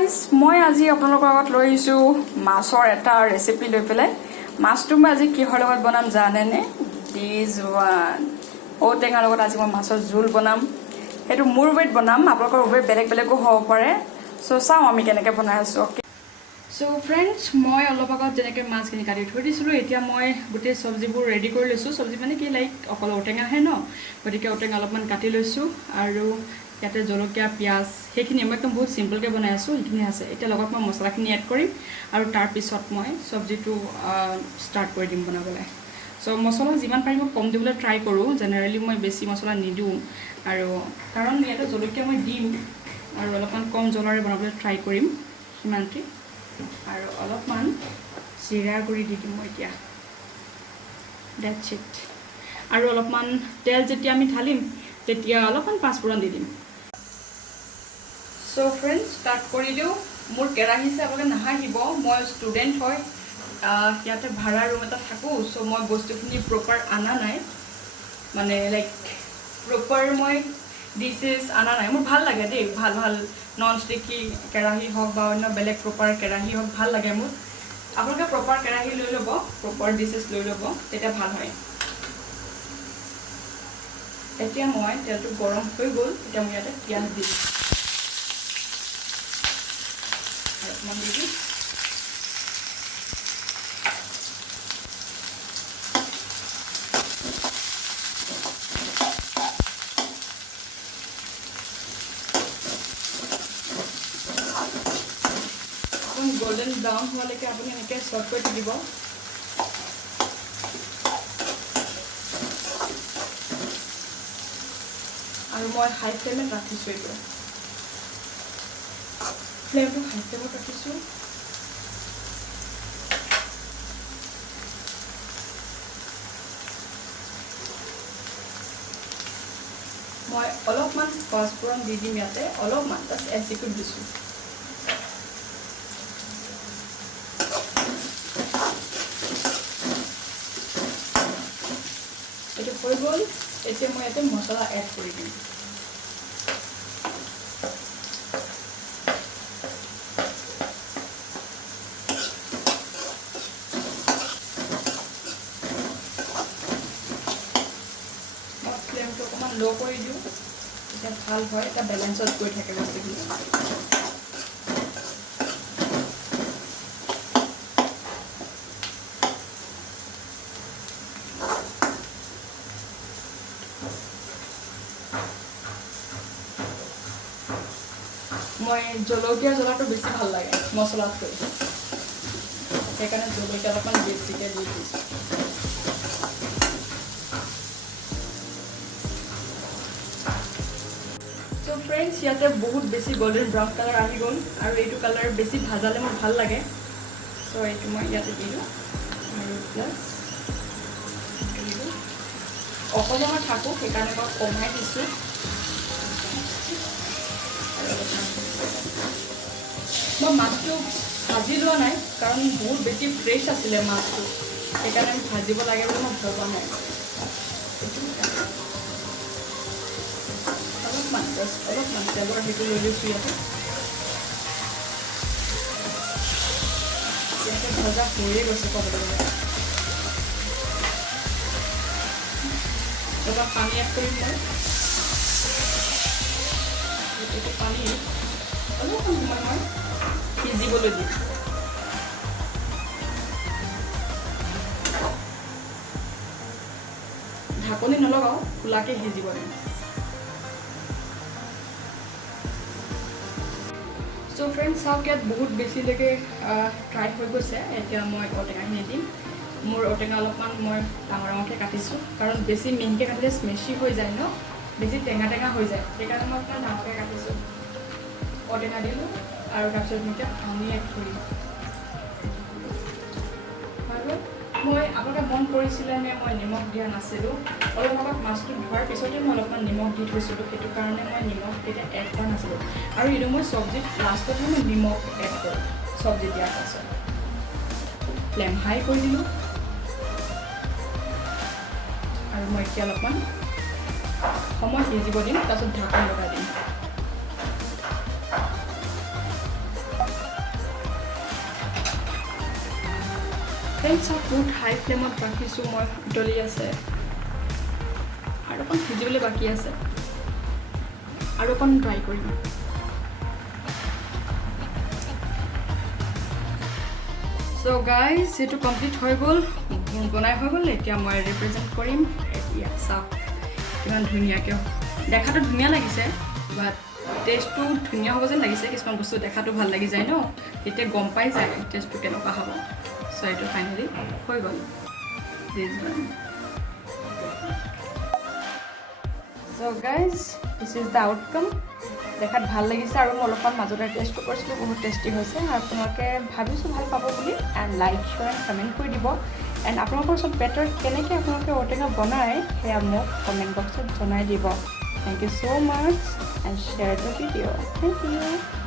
Guys মই আজি আপোনালোকৰ আগত লৈ আহিছোঁ মাছৰ এটা ৰেচিপি লৈ পেলাই মাছটো মই আজি কিহৰ লগত বনাম জানেনে দিছ ওৱান ঔটেঙাৰ লগত আজি মই মাছৰ জোল বনাম সেইটো মোৰ ৱেত বনাম আপোনালোকৰ ৱেত বেলেগ বেলেগো হ'ব পাৰে চ' চাওঁ আমি কেনেকৈ বনাই আছোঁ অ'কে চ' ফ্ৰেণ্ডছ মই অলপ আগত যেনেকৈ মাছখিনি কাটি থৈ দিছিলোঁ এতিয়া মই গোটেই চব্জিবোৰ ৰেডি কৰি লৈছোঁ চব্জি মানে কি লাইক অকল ঔটেঙাহে ন গতিকে ঔটেঙা অলপমান কাটি লৈছোঁ আৰু ইয়াতে জলকীয়া পিঁয়াজ সেইখিনি মই একদম বহুত চিম্পলকৈ বনাই আছোঁ সেইখিনি আছে এতিয়া লগত মই মছলাখিনি এড কৰিম আৰু তাৰপিছত মই চব্জিটো ষ্টাৰ্ট কৰি দিম বনাবলৈ চ' মছলা যিমান পাৰিম মই কম দিবলৈ ট্ৰাই কৰোঁ জেনেৰেলি মই বেছি মছলা নিদিওঁ আৰু কাৰণ ইয়াতে জলকীয়া মই দিম আৰু অলপমান কম জ্বলাৰে বনাবলৈ ট্ৰাই কৰিম সিমানটি আৰু অলপমান জিৰা গুড়ি দি দিম মই এতিয়া ডেটছ ইট আৰু অলপমান তেল যেতিয়া আমি ঢালিম তেতিয়া অলপমান পাঁচফোৰণ দি দিম চ' ফ্ৰেণ্ডছ ষ্টাৰ্ট কৰি দিওঁ মোৰ কেৰাহী চাবলৈ নাহাঁহিব মই ষ্টুডেণ্ট হয় ইয়াতে ভাড়া ৰুম এটা থাকোঁ চ' মই বস্তুখিনি প্ৰপাৰ অনা নাই মানে লাইক প্ৰপাৰ মই ডিছেছ অনা নাই মোৰ ভাল লাগে দেই ভাল ভাল নন ষ্টিকি কেৰাহী হওক বা অন্য বেলেগ প্ৰপাৰ কেৰাহী হওক ভাল লাগে মোৰ আপোনালোকে প্ৰপাৰ কেৰাহী লৈ ল'ব প্ৰপাৰ ডিছেছ লৈ ল'ব তেতিয়া ভাল হয় এতিয়া মই তেলটো গৰম হৈ গ'ল এতিয়া মই ইয়াতে পিঁয়াজ দিম অলপমান দি দিম গোল্ডেন ব্ৰাউন হোৱালৈকে আপুনি এনেকৈ চৰ্ট কৰি দিব আৰু মই হাই ফ্লেমত ৰাখিছোঁ এইটো ফ্লেমটো হাই ফ্লেমত ৰাখিছোঁ মই অলপমান পাঁচফোৰণ দি দিম ইয়াতে অলপমান জাষ্ট এচিকুট দিছোঁ এইটো হৈ গ'ল এতিয়া মই ইয়াতে মছলা এড কৰি দিম ফ্লেমটো অকণমান ল' কৰি দিওঁ এতিয়া ভাল হয় এটা বেলেঞ্চত গৈ থাকে বস্তুখিনি মই জলকীয়া জ্বলাটো বেছি ভাল লাগে মছলাতকৈ সেইকাৰণে জলকীয়া অলপমান বেছিকৈ দি দিছোঁ চ' ফ্ৰেণ্ডছ ইয়াতে বহুত বেছি গল্ডেন ব্ৰাউন কালাৰ আহি গ'ল আৰু এইটো কালাৰ বেছি ভাজালে মোৰ ভাল লাগে চ' এইটো মই ইয়াতে দি দিওঁ আৰু প্লাছ অকণমান থাকোঁ সেইকাৰণে মই কমাই দিছোঁ মই মাছটো ভাজি লোৱা নাই কাৰণ বহুত বেছি ফ্ৰেছ আছিলে মাছটো সেইকাৰণে আমি ভাজিব লাগে বুলি মই ভবা নাই অলপমান তেলৰ সেইটো লৈ লৈছোঁ ইয়াতে ভজা হৈয়ে গৈছে ক'বলৈ গ'লে অলপ পানী এড কৰিম মই এইটো পানী অলপমান সময় মই সিজিবলৈ দিম ঢাকনি নলগাওঁ খোলাকৈ সিজিব দিম চ' ফ্ৰেণ্ডছ চাওক ইয়াত বহুত বেছিলৈকে ফ্ৰাই হৈ গৈছে এতিয়া মই ঔটেঙাখিনি দিম মোৰ ঔটেঙা অলপমান মই ডাঙৰ ডাঙৰকৈ কাটিছোঁ কাৰণ বেছি মিহিকৈ কাটিলে স্মেচি হৈ যায় ন বেছি টেঙা হৈ যায় সেইকাৰণে মই অকণমান ডাঙৰকৈ কাটিছোঁ ঔটেঙা দিলোঁ আৰু তাৰপিছত মই এতিয়া পানী এড কৰিম মই আপোনালোকে মন কৰিছিলেনে মই নিমখ দিয়া নাছিলোঁ অলপ আগত মাছটো ধোৱাৰ পিছতে মই অলপমান নিমখ দি থৈছিলোঁ সেইটো কাৰণে মই নিমখ তেতিয়া এড কৰা নাছিলোঁ আৰু এইটো মই চব্জিত লাষ্টতহে মই নিমখ এড কৰোঁ চব্জি দিয়াৰ পাছত ফ্লেম হাই কৰি দিলোঁ আৰু মই এতিয়া অলপমান সময় সিজিব দিম তাৰপিছত ঢাকন লগাই দিম ফ্ৰেণ্ডছ বহুত হাই ফ্লেমত ৰাখিছোঁ মই, উতলি আছে আৰু অকণ সিজিবলৈ বাকী আছে আৰু অকণ ট্ৰাই কৰিম। চ' গাইজ এইটো কমপ্লিট হৈ গ'ল, বনাই হৈ গ'ল। এতিয়া মই ৰিপ্ৰেজেণ্ট কৰিম। এতিয়া চাওক কিমান ধুনীয়াকৈ, দেখাটো ধুনীয়া লাগিছে বাট টেষ্টটো ধুনীয়া হ'ব যেন লাগিছে। কিছুমান বস্তু দেখাটো ভাল লাগি যায় ন, তেতিয়া গম পাই যায় টেষ্টটো কেনেকুৱা হ'ব। চ' এইটো ফাইনেলি হৈ গ'ল। So' guys this is the outcome. দেখাত ভাল লাগিছে আৰু মই অলপমান মাজতে টেষ্টটো কৰিছিলোঁ, বহুত টেষ্টি হৈছে। আৰু আপোনালোকে ভাবিছোঁ ভাল পাব বুলি। And like share and comment কৰি দিব। এণ্ড আপোনালোকৰ ওচৰত বেটাৰ কেনেকৈ আপোনালোকে ঔটেঙা বনায় সেয়া মোক কমেণ্ট বক্সত জনাই দিব। Thank you so much and share the video. Thank you.